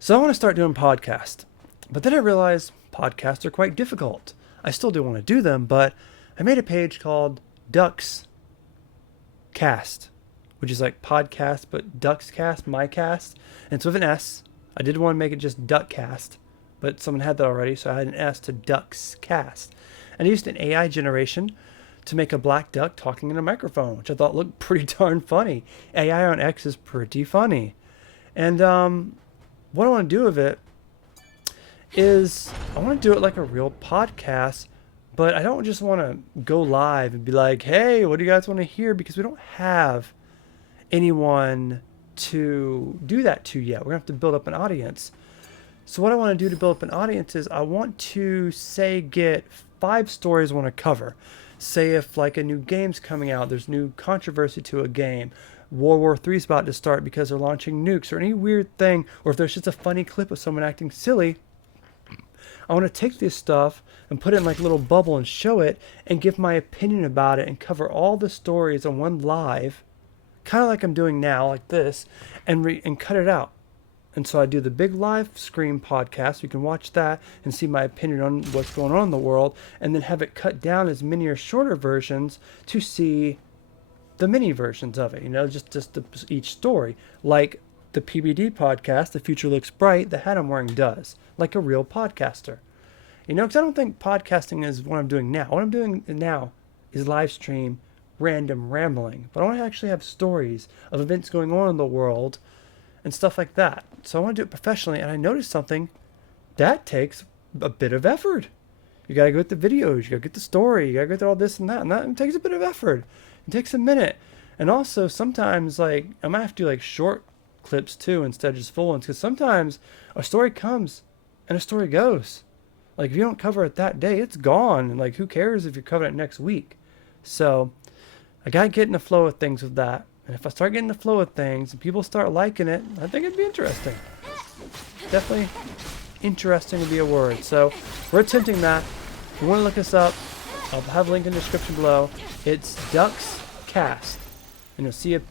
So I want to start doing podcasts. But then I realized podcasts are quite difficult. I still do want to do them, but I made a page called DucksCast, which is like podcast, but DucksCast, my cast. And it's with an S. I did want to make it just DuckCast, but someone had that already, so I had an S to DucksCast. And I used an AI generation to make a black duck talking in a microphone, which I thought looked pretty darn funny. AI on X is pretty funny. And what I want to do with it is I want to do it like a real podcast, but I don't just want to go live and be like, hey, what do you guys want to hear? Because we don't have anyone to do that to yet. We're going to have to build up an audience. So what I want to do to build up an audience is I want to get 5 stories I want to cover. Say if like a new game's coming out, there's new controversy to a game, World War III is about to start because they're launching nukes, or any weird thing, or if there's just a funny clip of someone acting silly, I want to take this stuff and put it in like a little bubble and show it and give my opinion about it and cover all the stories on one live, kind of like I'm doing now, like this, and cut it out. And so I do the big live stream podcast. You can watch that and see my opinion on what's going on in the world, and then have it cut down as mini or shorter versions to see the mini versions of it, just each story. Like the PBD podcast, The Future Looks Bright, the hat I'm wearing does, like a real podcaster. Because I don't think podcasting is what I'm doing now. What I'm doing now is live stream random rambling. But I want to actually have stories of events going on in the world and stuff like that. So I want to do it professionally, and I noticed something that takes a bit of effort. You got to go with the videos, you got to get the story, you got to go through all this and that it takes a bit of effort. It takes a minute. And also sometimes I might have to do like short clips too instead of just full ones, because sometimes a story comes and a story goes. Like if you don't cover it that day, it's gone. And like who cares if you're covering it next week? So I gotta get in the flow of things with that. And if I start getting the flow of things and people start liking it, I think it'd be interesting. Definitely interesting would be a word. So we're attempting that. If you want to look us up, I'll have a link in the description below. It's DucksCast. And you'll see a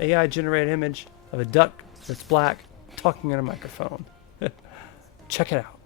AI generated image of a duck that's black talking in a microphone. Check it out.